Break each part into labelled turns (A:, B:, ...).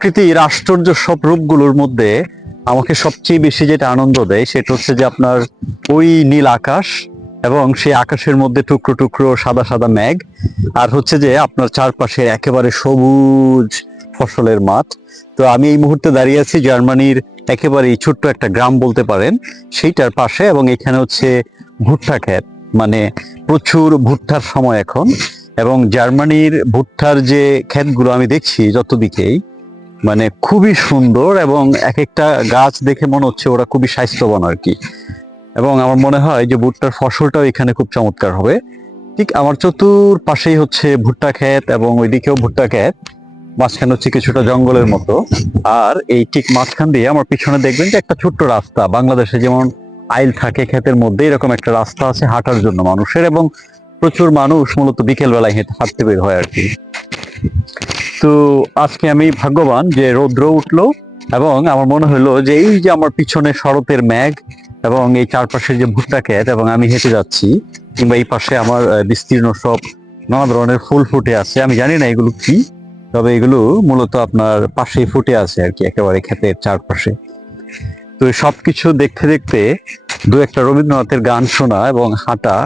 A: প্রকৃতির আশ্চর্য সব রূপগুলোর মধ্যে আমাকে সবচেয়ে বেশি যেটা আনন্দ দেয় সেটা হচ্ছে যে আপনার ওই নীল আকাশ এবং সেই আকাশের মধ্যে টুকরো টুকরো সাদা সাদা মেঘ। আর হচ্ছে যে আপনার চারপাশে একেবারে সবুজ ফসলের মাঠ। তো আমি এই মুহূর্তে দাঁড়িয়ে আছি জার্মানির একেবারে ছোট্ট একটা গ্রাম বলতে পারেন। সেইটার পাশে এবং এখানে হচ্ছে ভুট্টা ক্ষেত। মানে প্রচুর ভুট্টার সময় এখন। এবং জার্মানির ভুট্টার যে ক্ষেতগুলো আমি দেখছি যত দিকেই মানে খুবই সুন্দর এবং এক একটা গাছ দেখে মনে হচ্ছে ওরা খুবই স্বাস্থ্যবান আর কি। এবং আমার মনে হয় যে ভুট্টার ফসলটাও এখানে খুব চমৎকার হবে। ঠিক আমার চতুর পাশেই হচ্ছে ভুট্টা ক্ষেত এবং ওইদিকেও ভুট্টা ক্ষেত। মাঝখানে হচ্ছে কিছুটা জঙ্গলের মতো। আর এই ঠিক মাঝখান দিয়ে আমার পিছনে দেখবেন যে একটা ছোট্ট রাস্তা। বাংলাদেশে যেমন আইল থাকে ক্ষেতের মধ্যে, এরকম একটা রাস্তা আছে হাঁটার জন্য মানুষের এবং প্রচুর মানুষ মূলত বিকেলবেলায় হেঁটে হাঁটতে বের হয় আর কি। তো আজকে আমি ভাগ্যবান যে রৌদ্র উঠল এবং আমার মনে হলো যে এই যে আমার পিছনে শরতের মেঘ এবং এই চারপাশে যে ভুট্টা ক্ষেত এবং আমি হেঁটে যাচ্ছি কিংবা এই পাশে আমার বিস্তীর্ণ সব নানা ধরনের ফুল ফুটে আছে, আমি জানি না এগুলো কি, তবে এগুলো মূলত আপনার পাশেই ফুটে আছে আর কি, একেবারে ক্ষেতের চারপাশে। তো সবকিছু দেখতে দেখতে দু একটা রবীন্দ্রনাথের গান শোনা এবং হাঁটা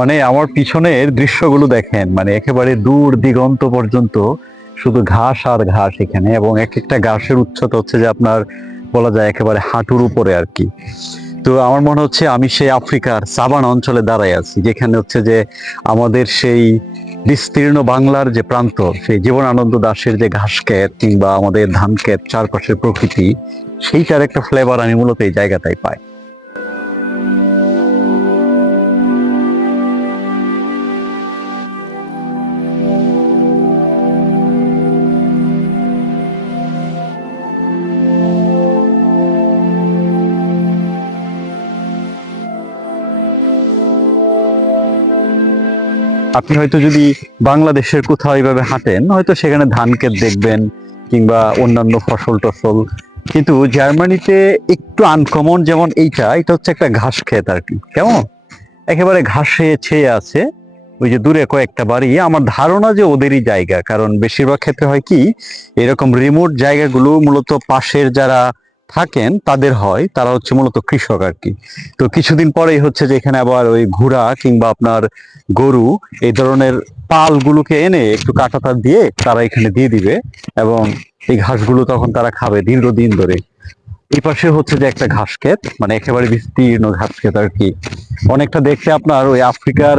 A: মানে আমার পিছনের দৃশ্যগুলো দেখেন মানে একেবারে দূর দিগন্ত পর্যন্ত শুধু ঘাস আর ঘাস এখানে এবং এক একটা ঘাসের উচ্চতা হচ্ছে যে আপনার বলা যায় একেবারে হাঁটুর উপরে আর কি। তো আমার মনে হচ্ছে আমি সেই আফ্রিকার সাবান অঞ্চলে দাঁড়াই আছি, যেখানে হচ্ছে যে আমাদের সেই বিস্তীর্ণ বাংলার যে প্রান্ত, সেই জীবনানন্দ দাশের যে ঘাস ক্ষেত কিংবা আমাদের ধান ক্ষেত চারপাশের প্রকৃতি, সেইটার একটা ফ্লেভার আমি মূলত এই জায়গাটাই পাই। আপনি হয়তো যদি বাংলাদেশের কোথাও এইভাবে হাঁটেন, হয়তো সেখানে ধান ক্ষেত দেখবেন কিংবা অন্যান্য ফসল টসল। কিন্তু জার্মানিতে একটু আনকমন যেমন এইটা, এটা হচ্ছে একটা ঘাস ক্ষেত আর কি। কেমন? একেবারে ঘাসে ছেয়ে আছে, ওই যে দূরে কয়েকটা বাড়ি। আমার ধারণা যে ওদেরই জায়গা, কারণ বেশিরভাগ ক্ষেত্রে হয় কি, এরকম রিমোট জায়গাগুলো মূলত পাশের যারা থাকেন, তাদের হয়, তারা হচ্ছে মূলত কৃষক আর কি। তো কিছুদিন পরেই হচ্ছে যে এখানে আবার ওই ঘোড়া কিংবা আপনার গরু, এই ধরনের পালগুলোকে এনে একটু কাটাতার দিয়ে তারা এখানে দিয়ে দিবে এবং এই ঘাসগুলো তখন তারা খাবে দীর্ঘদিন ধরে। এই পাশে হচ্ছে যে একটা ঘাস ক্ষেত মানে একেবারে বিস্তীর্ণ ঘাস ক্ষেত আর কি। অনেকটা দেখতে আপনার ওই আফ্রিকার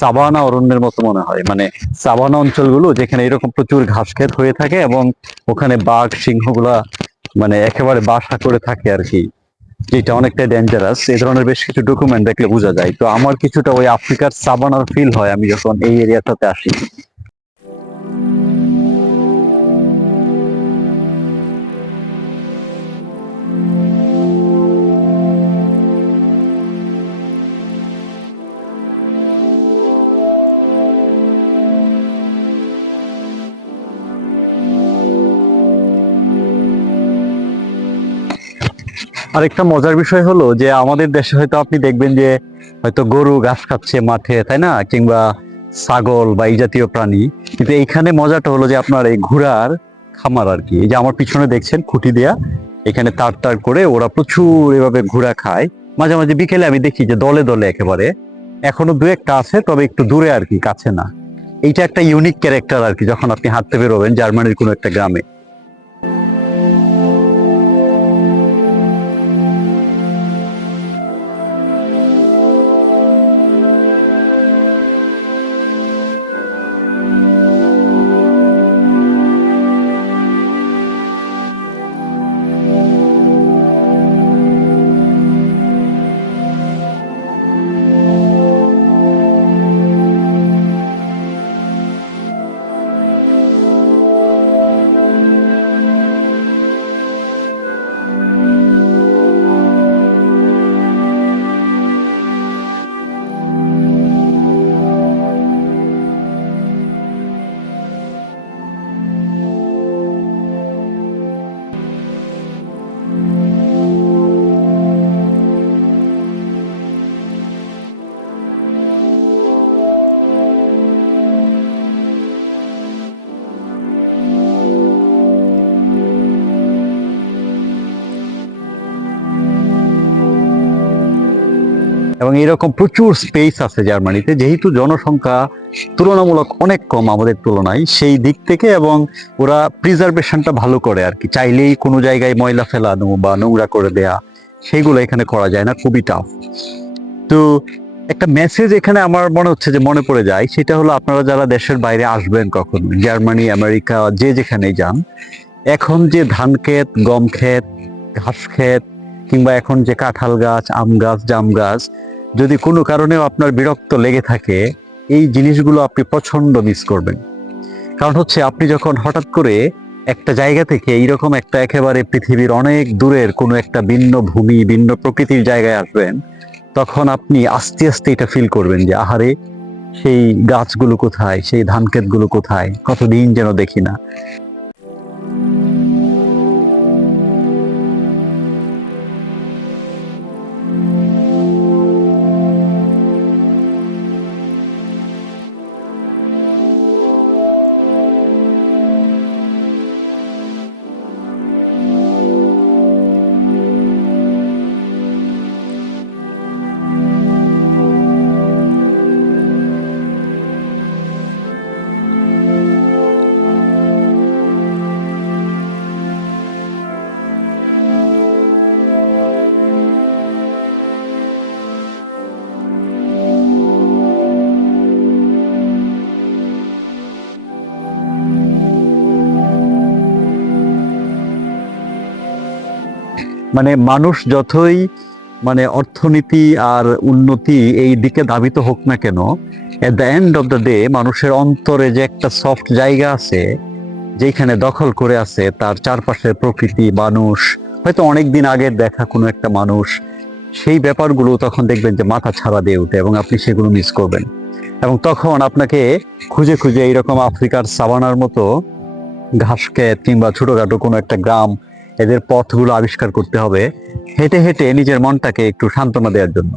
A: সাবানা অরণ্যের মতো মনে হয়। মানে সাবানা অঞ্চলগুলো যেখানে এরকম প্রচুর ঘাস ক্ষেত হয়ে থাকে এবং ওখানে বাঘ, সিংহগুলা মানে একেবারে বাসা করে থাকে আর কি। যেটা অনেকটা ডেঞ্জারাস এই ধরনের বেশ কিছু ডকুমেন্ট দেখলে বোঝা যায়। তো আমার কিছুটা ওই আফ্রিকার সাবানার ফিল হয় আমি যখন এই এরিয়াটাতে আসি। আরেকটা মজার বিষয় হলো যে আমাদের দেশে হয়তো আপনি দেখবেন যে হয়তো গরু ঘাস খাচ্ছে মাঠে, তাই না? কিংবা ছাগল বা এই জাতীয় প্রাণী। কিন্তু এইখানে মজাটা হলো যে আপনার এই ঘোড়ার খামার আর কি। এই যে আমার পিছনে দেখছেন খুঁটি দেয়া, এখানে তার তার করে ওরা প্রচুর এভাবে ঘোড়া খায়। মাঝে মাঝে বিকেলে আমি দেখি যে দলে দলে একেবারে। এখনও দু একটা আছে, তবে একটু দূরে আর কি, কাছে না। এইটা একটা ইউনিক ক্যারেক্টার আর কি, যখন আপনি হাঁটতে বেরোবেন জার্মানির কোনো একটা গ্রামে। এবং এরকম প্রচুর স্পেস আছে জার্মানিতে, যেহেতু জনসংখ্যা তুলনামূলক অনেক কম আমাদের তুলনায়, সেই দিক থেকে এবং ওরা প্রিজার্ভেশনটা ভালো করে আর কি। চাইলেই কোনো জায়গায় ময়লা ফেলানো বা নোংরা করে দেয়া সেইগুলো এখানে করা যায় না, খুবই টাফ তো একটা মেসেজ এখানে আমার মনে হচ্ছে যে মনে পড়ে যায়, সেটা হলো আপনারা যারা দেশের বাইরে আসবেন কখন, জার্মানি, আমেরিকা, যে যেখানেই যান, এখন যে ধান ক্ষেত, গম ক্ষেত, ঘাস ক্ষেত, কিংবা এখন যে কাঁঠাল গাছ, আম গাছ, জাম গাছ যদি কোনো কারণেও আপনার বিরক্ত লেগে থাকে, এই জিনিসগুলো আপনি প্রচণ্ড মিস করবেন। কারণ হচ্ছে আপনি যখন হঠাৎ করে একটা জায়গা থেকে এইরকম একটা একেবারে পৃথিবীর অনেক দূরের কোনো একটা ভিন্ন ভূমি, ভিন্ন প্রকৃতির জায়গায় আসবেন, তখন আপনি আস্তে আস্তে এটা ফিল করবেন যে, আহারে, সেই গাছগুলো কোথায়, সেই ধান ক্ষেতগুলো কোথায়, কতদিন যেন দেখি না। মানে মানুষ যতই মানে অর্থনীতি আর উন্নতি এই দিকে দাবিত হোক না কেন at the end of the day মানুষের অন্তরে যে একটা সফট জায়গা আছে যেখানে দখল করে আছে, তার চারপাশের প্রকৃতি, মানুষ, হয়তো অনেক দিন আগের দেখা কোনো একটা মানুষ, সেই ব্যাপারগুলো তখন দেখবেন যে মাথা ছাড়া দিয়ে উঠে এবং আপনি সেগুলো মিস করবেন। এবং তখন আপনাকে খুঁজে খুঁজে এইরকম আফ্রিকার সাবানার মতো ঘাস ক্ষেত কিংবা ছোটখাটো কোনো একটা গ্রাম এদের পথগুলো আবিষ্কার করতে হবে। হেঁটে হেঁটে নিজের মনটাকে একটু সান্ত্বনা দেওয়ার জন্য।